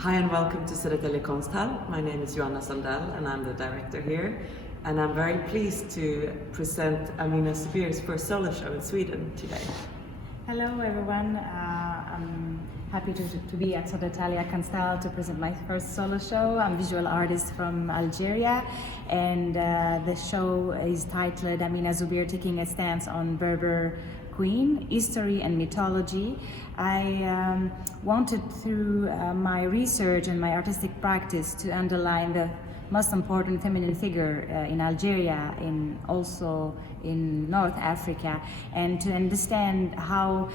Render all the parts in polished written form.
Hi and welcome to Södertälje konsthall. My name is Joanna Sandell and I'm the director here. And I'm very pleased to present Amina Zoubir's first solo show in Sweden today. Hello everyone, I'm happy to be at Södertälje konsthall to present my first solo show. I'm a visual artist from Algeria and the show is titled Amina Zoubir Taking a Stance on Berber Queen, History and Mythology. I wanted through my research and my artistic practice to underline the most important feminine figure in Algeria, also in North Africa, and to understand how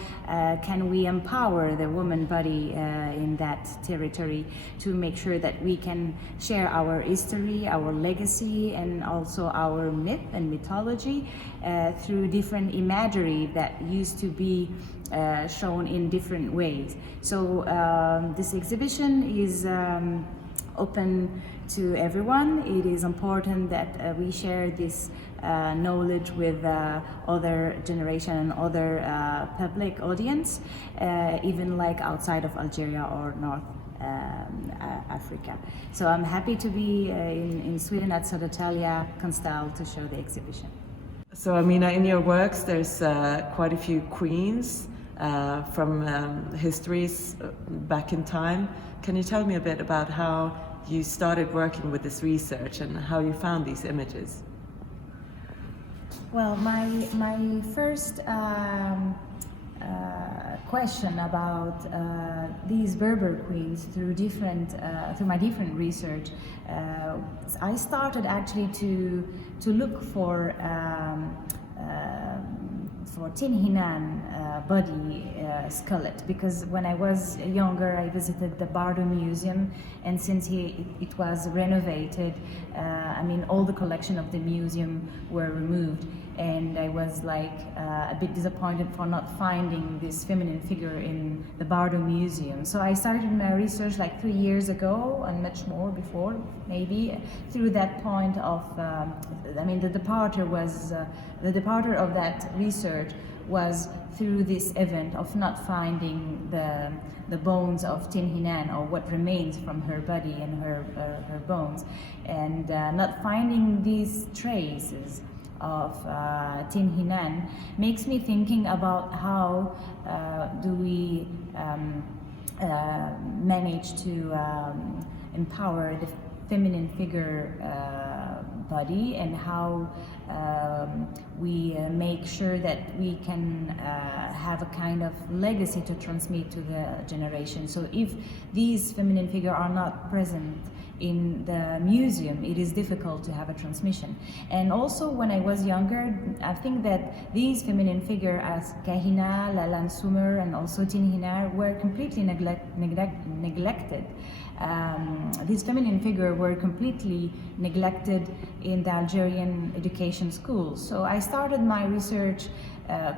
can we empower the woman body in that territory to make sure that we can share our history, our legacy, and also our myth and mythology through different imagery that used to be shown in different ways. So this exhibition is open to everyone. It is important that we share this knowledge with other generation and other public audience, even like outside of Algeria or North Africa. So I'm happy to be in Sweden at Södertälje konsthall to show the exhibition. So Amina, in your works there's quite a few queens from histories back in time. Can you tell me a bit about how you started working with this research and how you found these images? Well, my first question about these Berber queens through my different research, I started actually to look for Tin Hinan body skeleton, because when I was younger I visited the Bardo Museum, and since it was renovated, all the collection of the museum were removed, and I was like a bit disappointed for not finding this feminine figure in the Bardo Museum. So I started my research like 3 years ago, and much more before, maybe through that point of the departure of that research was through this event of not finding the bones of Tin Hinan, or what remains from her body and her bones, and not finding these traces of Tin Hinan makes me thinking about how do we manage to empower the feminine figure body, and how we make sure that we can have a kind of legacy to transmit to the generation. So if these feminine figures are not present in the museum, it is difficult to have a transmission. And also when I was younger, I think that these feminine figures as Kahina, Lalla N'Soumer, and also Tin Hinan were completely neglected. These feminine figures were completely neglected in the Algerian education schools. So I started my research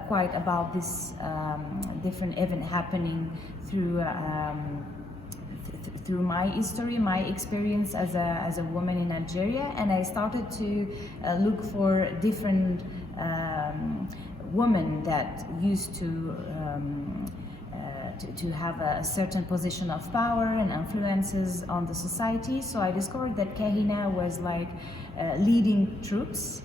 quite about this different event happening through my history, my experience as a woman in Algeria, and I started to look for different women that used to have a certain position of power and influences on the society. So I discovered that Kahina was like leading troops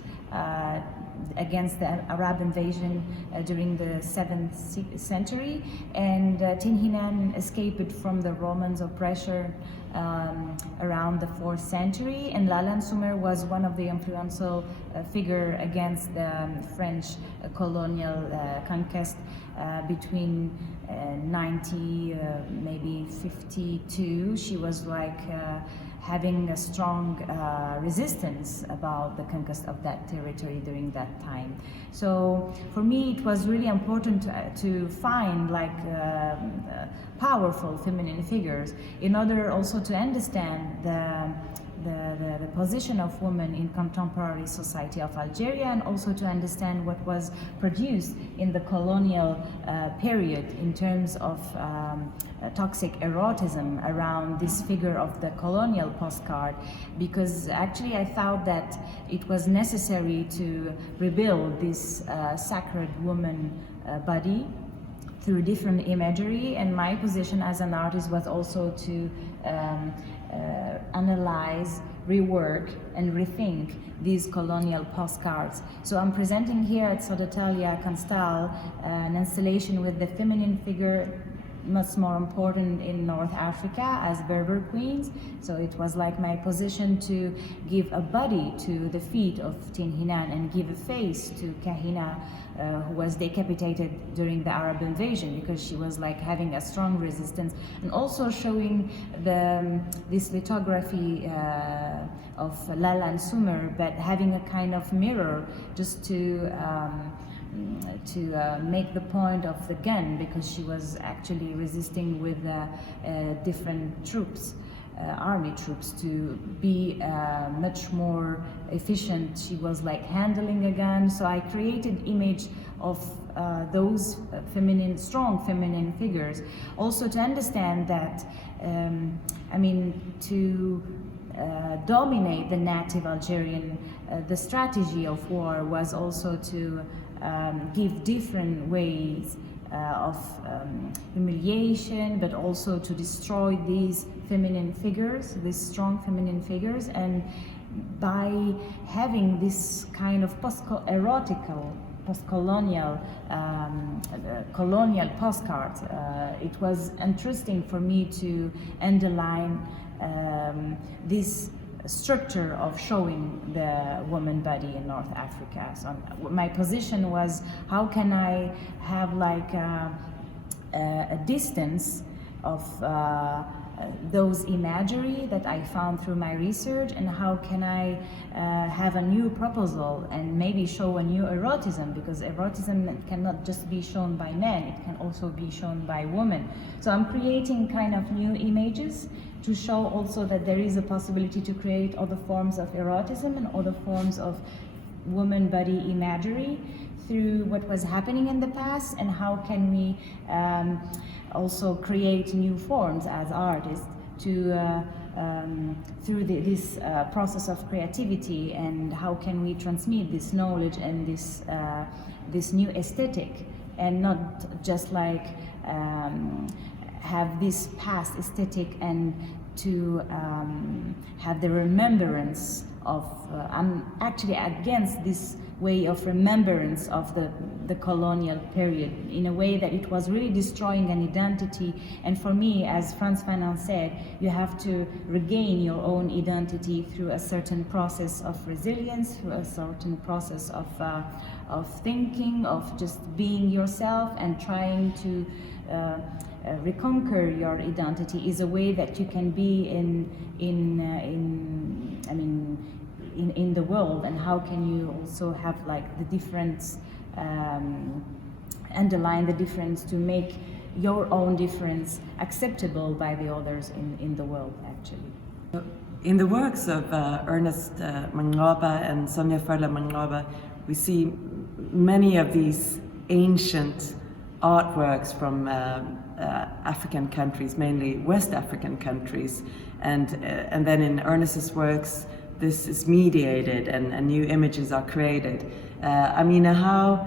against the Arab invasion during the 7th century, and Tin Hinan escaped from the Romans' oppression around the 4th century, and Lalla N'Soumer was one of the influential figure against the French colonial conquest between 52. She was like having a strong resistance about the conquest of that territory during that time. So for me it was really important to find like powerful feminine figures in order also to understand the position of women in contemporary society of Algeria, and also to understand what was produced in the colonial period in terms of toxic erotism around this figure of the colonial postcard, because actually I thought that it was necessary to rebuild this sacred woman body through different imagery, and my position as an artist was also to analyze, rework and rethink these colonial postcards. So I'm presenting here at Södertälje Konsthall an installation with the feminine figure much more important in North Africa as Berber queens. So it was like my position to give a body to the feet of Tin Hinan and give a face to Kahina, who was decapitated during the Arab invasion, because she was like having a strong resistance, and also showing this lithography of Lalla N'Soumer, but having a kind of mirror just to make the point of the gun, because she was actually resisting with different troops, army troops, to be much more efficient. She was like handling a gun. So I created image of those feminine, strong feminine figures. Also to understand that, I mean, to dominate the native Algerian, the strategy of war was also to give different ways of humiliation, but also to destroy these feminine figures, these strong feminine figures. And by having this kind of post-erotical, post-colonial, colonial postcards, it was interesting for me to underline this structure of showing the woman body in North Africa. So my position was, how can I have like a distance of those imagery that I found through my research, and how can I have a new proposal and maybe show a new erotism, because erotism cannot just be shown by men, it can also be shown by women. So I'm creating kind of new images to show also that there is a possibility to create other forms of erotism and other forms of woman body imagery through what was happening in the past, and how can we also create new forms as artists to through this process of creativity, and how can we transmit this knowledge and this new aesthetic, and not just like have this past aesthetic, and to have the remembrance of I'm actually against this way of remembrance of the colonial period, in a way that it was really destroying an identity. And for me, as Frantz Fanon said, you have to regain your own identity through a certain process of resilience, through a certain process of thinking, of just being yourself and trying to reconquer your identity is a way that you can be in the world. And how can you also have like the difference, underline the difference to make your own difference acceptable by the others in the world, actually. In the works of Ernest Mancoba and Sonia Farla Mancoba, we see many of these ancient artworks from African countries, mainly West African countries, and then in Ernest's works, this is mediated and new images are created. Amina, how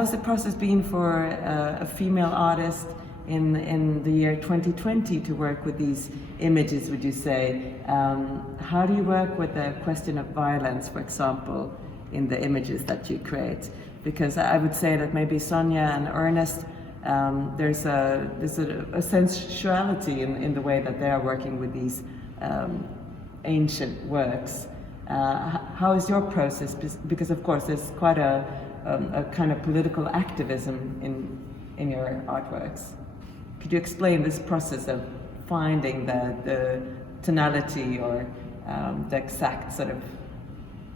has the process been for a female artist in the year 2020 to work with these images, would you say? How do you work with the question of violence, for example, in the images that you create? Because I would say that maybe Sonia and Ernest, there's a sensuality in the way that they are working with these ancient works. How is your process? Because of course there's quite a kind of political activism in your artworks. Could you explain this process of finding the tonality or the exact sort of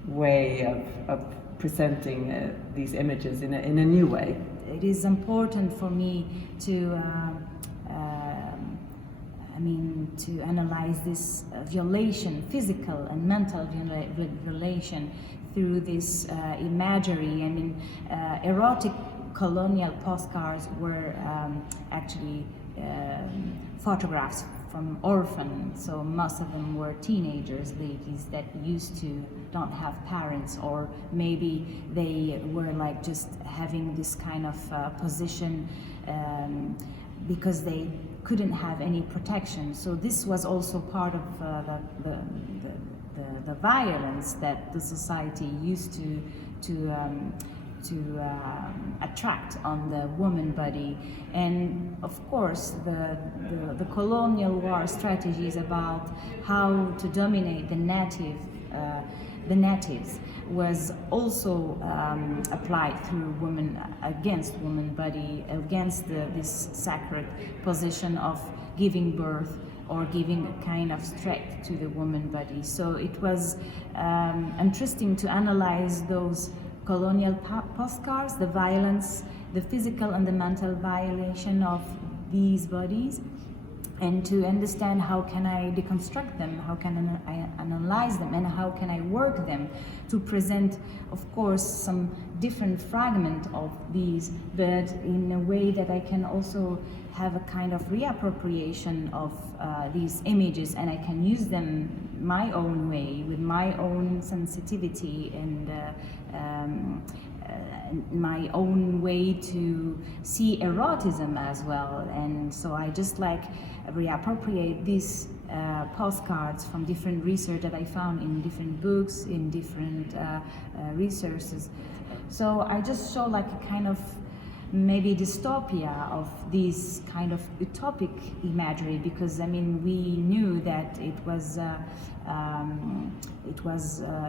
way of presenting these images in a new way? It is important for me to to analyze this violation, physical and mental violation, through this imagery. I mean, erotic colonial postcards were actually photographs from orphans, so most of them were teenagers, ladies that used to don't have parents, or maybe they were like just having this kind of position because they couldn't have any protection. So this was also part of the violence that the society used to attract on the woman body. And of course the colonial war strategies about how to dominate the natives was also applied through women, against woman body, against this sacred position of giving birth or giving a kind of strength to the woman body. So it was interesting to analyze those colonial postcards, the violence, the physical and the mental violation of these bodies, and to understand how can I deconstruct them, how can I analyze them, and how can I work them to present, of course, some different fragment of these, but in a way that I can also have a kind of reappropriation of these images, and I can use them my own way, with my own sensitivity and my own way to see erotism as well. And so I just like reappropriate these postcards from different research that I found in different books, in different resources. So I just show like a kind of maybe dystopia of this kind of utopic imagery, because I mean we knew that it was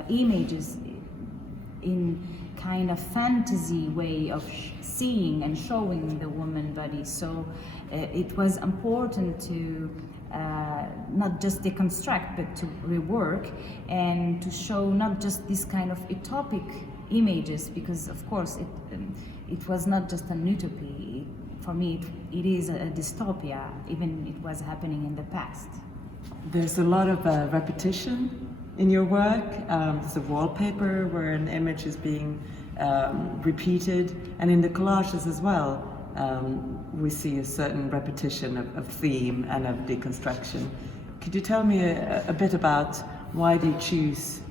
images in kind of fantasy way of seeing and showing the woman body. So it was important to not just deconstruct but to rework and to show not just this kind of utopic images, because of course it was not just an utopia. For me it is a dystopia, even it was happening in the past. There's a lot of repetition in your work. There's a wallpaper where an image is being repeated, and in the collages as well we see a certain repetition of theme and of deconstruction. Could you tell me a bit about why do you choose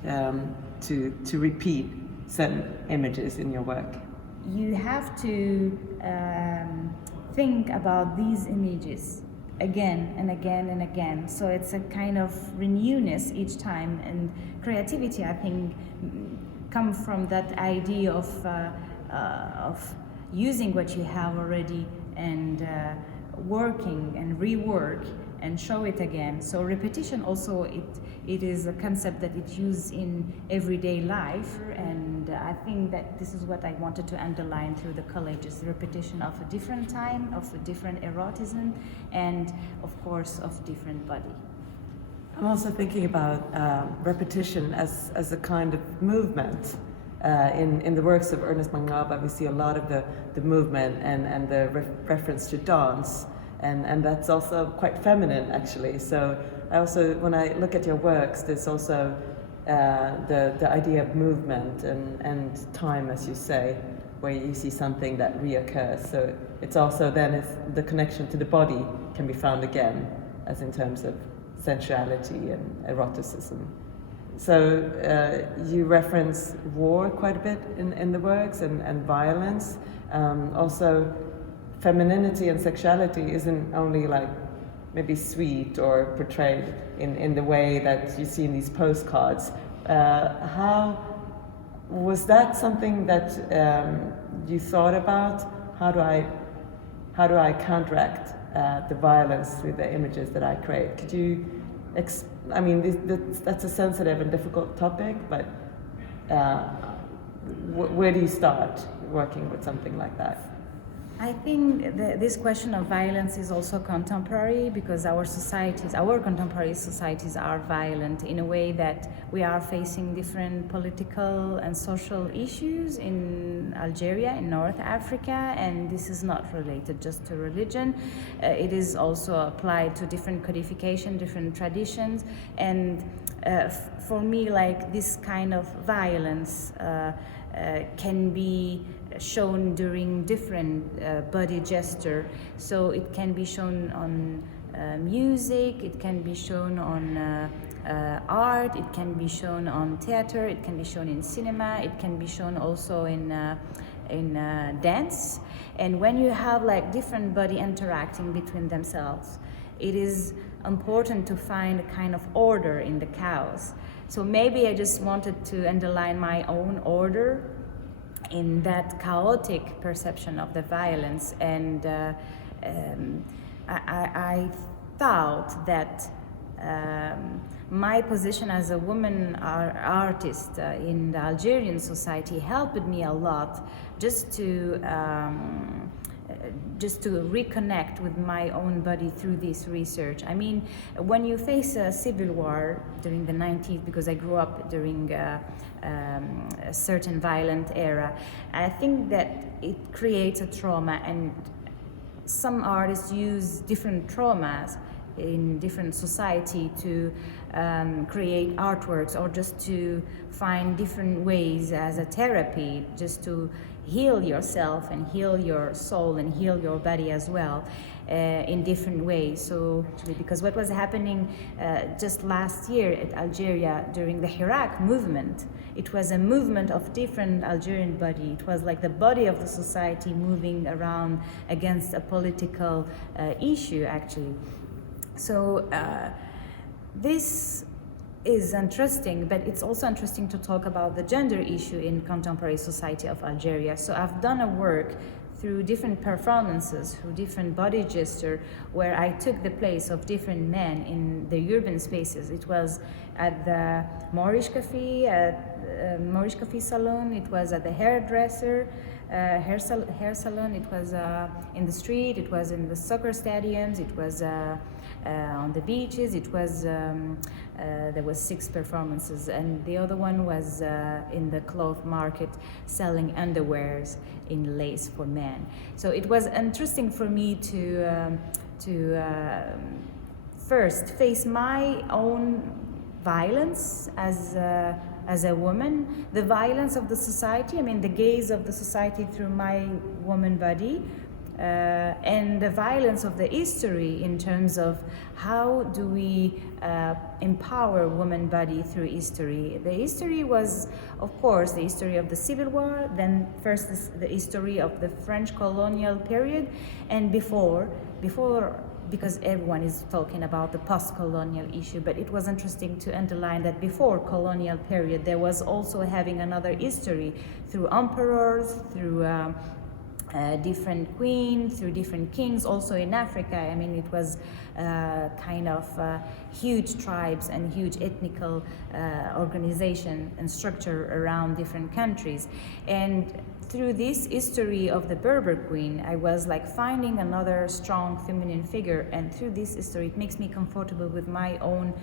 to repeat certain images in your work? You have to think about these images again and again and again. So it's a kind of renewness each time, and creativity, I think, come from that idea of using what you have already and working and rework and show it again. So repetition also, it is a concept that it used in everyday life, and I think that this is what I wanted to underline through the collages: repetition of a different time, of a different erotism, and of course of different body. I'm also thinking about repetition as a kind of movement. In the works of Ernest Mancoba, we see a lot of the movement and the reference to dance, and that's also quite feminine actually. So I also, when I look at your works, there's also the idea of movement and time, as you say, where you see something that reoccurs. So it's also then if the connection to the body can be found again, as in terms of sensuality and eroticism. So you reference war quite a bit in the works, and violence. Also, femininity and sexuality isn't only like maybe sweet or portrayed in the way that you see in these postcards. How was that something that you thought about? How do I counteract the violence through the images that I create? Could you I mean, that's a sensitive and difficult topic, but where do you start working with something like that? I think this question of violence is also contemporary, because our contemporary societies are violent in a way that we are facing different political and social issues in Algeria, in North Africa, and this is not related just to religion. It is also applied to different codification, different traditions, and for me, like, this kind of violence can be shown during different body gesture. So it can be shown on music, it can be shown on art, it can be shown on theater, it can be shown in cinema, it can be shown also in dance. And when you have like different body interacting between themselves, it is important to find a kind of order in the chaos. So maybe I just wanted to underline my own order in that chaotic perception of the violence, and I thought that my position as a woman artist in the Algerian society helped me a lot just to reconnect with my own body through this research. I mean, when you face a civil war during the 90s, because I grew up during a certain violent era, I think that it creates a trauma, and some artists use different traumas in different society to create artworks, or just to find different ways as a therapy, just to heal yourself and heal your soul and heal your body as well in different ways. So because what was happening just last year at Algeria during the Hirak movement, it was a movement of different Algerian body. It was like the body of the society moving around against a political issue, actually. So this is interesting, but it's also interesting to talk about the gender issue in contemporary society of Algeria. So I've done a work through different performances, through different body gesture, where I took the place of different men in the urban spaces. It was at the Moorish Cafe, Moorish Cafe salon. It was at the hairdresser, hair salon. It was in the street. It was in the soccer stadiums. It was on the beaches. It was there was 6 performances, and the other one was in the cloth market, selling underwears in lace for men. So it was interesting for me to first face my own violence as a woman, the violence of the society, I mean the gaze of the society through my woman body, and the violence of the history in terms of how do we empower woman body through history. The history was, of course, the history of the Civil War, then first the history of the French colonial period, and before, because everyone is talking about the post-colonial issue, but it was interesting to underline that before colonial period, there was also having another history through emperors, through different queens, through different kings, also in Africa. I mean, it was kind of huge tribes and huge ethnical organization and structure around different countries. And through this history of the Berber queen, I was like finding another strong feminine figure, and through this history it makes me comfortable with my own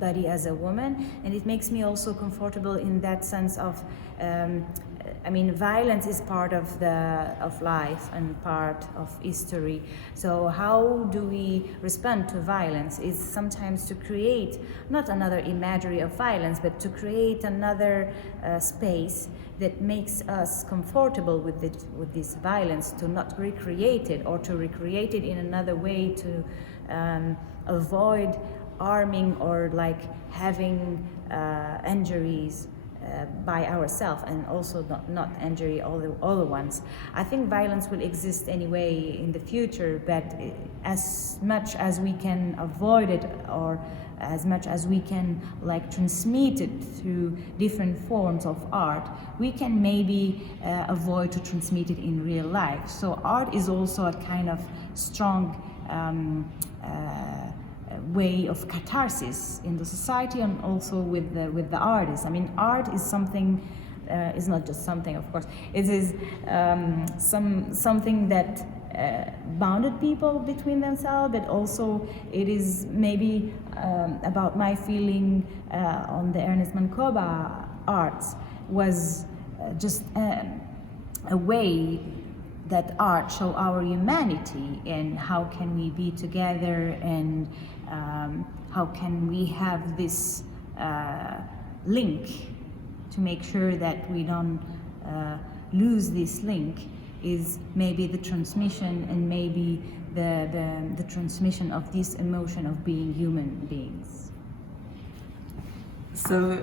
body as a woman, and it makes me also comfortable in that sense of I mean, violence is part of life and part of history. So how do we respond to violence is sometimes to create not another imagery of violence, but to create another space that makes us comfortable with this violence, to not recreate it, or to recreate it in another way, to avoid harming or like having injuries by ourselves, and also not injury all the ones. I think violence will exist anyway in the future, but as much as we can avoid it, or as much as we can like transmit it through different forms of art, we can maybe avoid to transmit it in real life. So art is also a kind of strong way of catharsis in the society, and also with the artists. I mean, art is something, is not just something, of course. It is something that bounded people between themselves, but also it is maybe about my feeling on the Ernest Mancoba arts was just a way that art show our humanity, and how can we be together, and how can we have this link to make sure that we don't lose this link is maybe the transmission and maybe the transmission of this emotion of being human beings. So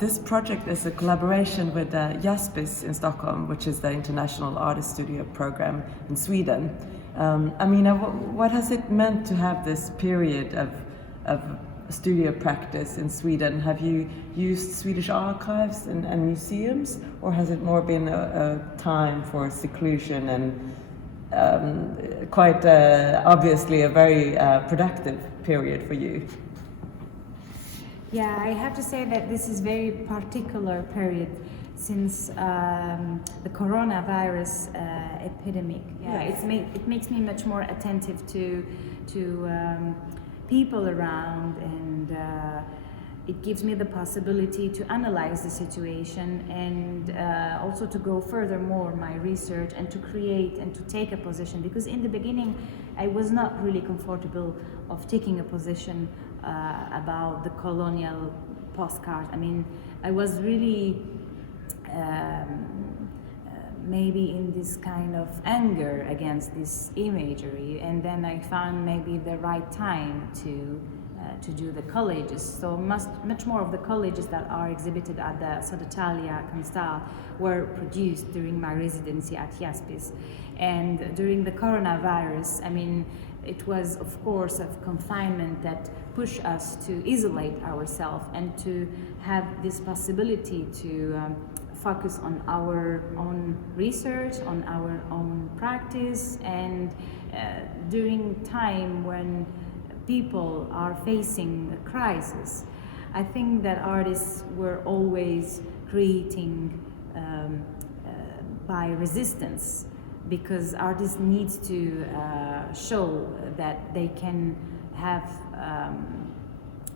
this project is a collaboration with Jaspis in Stockholm, which is the International Artist Studio program in Sweden. Amina, what has it meant to have this period of studio practice in Sweden? Have you used Swedish archives and museums, or has it more been a time for seclusion and quite obviously a very productive period for you? Yeah, I have to say that this is very particular period since the coronavirus epidemic. Yeah, it makes me much more attentive to people around, and it gives me the possibility to analyze the situation and also to go furthermore my research and to create and to take a position, because in the beginning I was not really comfortable of taking a position about the colonial postcard. I mean, I was really maybe in this kind of anger against this imagery, and then I found maybe the right time to do the collages. So much more of the collages that are exhibited at the Södertälje konsthall were produced during my residency at Jaspis. And during the coronavirus, I mean, it was of course of confinement that pushed us to isolate ourselves and to have this possibility to focus on our own research, on our own practice, and during time when people are facing a crisis, I think that artists were always creating by resistance, because artists need to show that they can have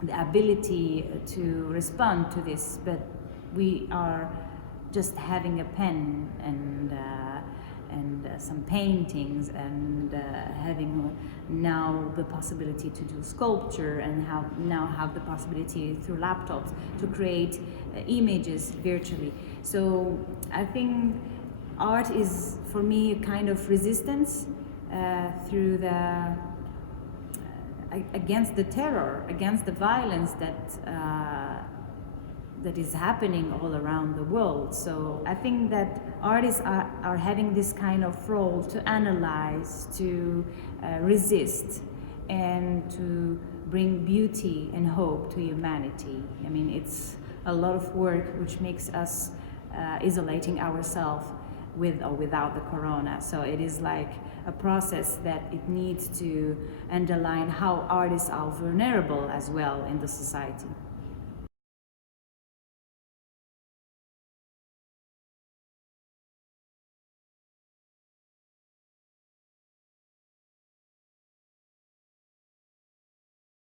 the ability to respond to this, but we are just having a pen and some paintings and having now the possibility to do sculpture and now have the possibility through laptops to create images virtually. So I think art is for me a kind of resistance through the against the terror, against the violence that is happening all around the world. So I think that artists are having this kind of role to analyze, to resist, and to bring beauty and hope to humanity. I mean, it's a lot of work which makes us isolating ourselves with or without the corona. So it is like a process that it needs to underline how artists are vulnerable as well in the society.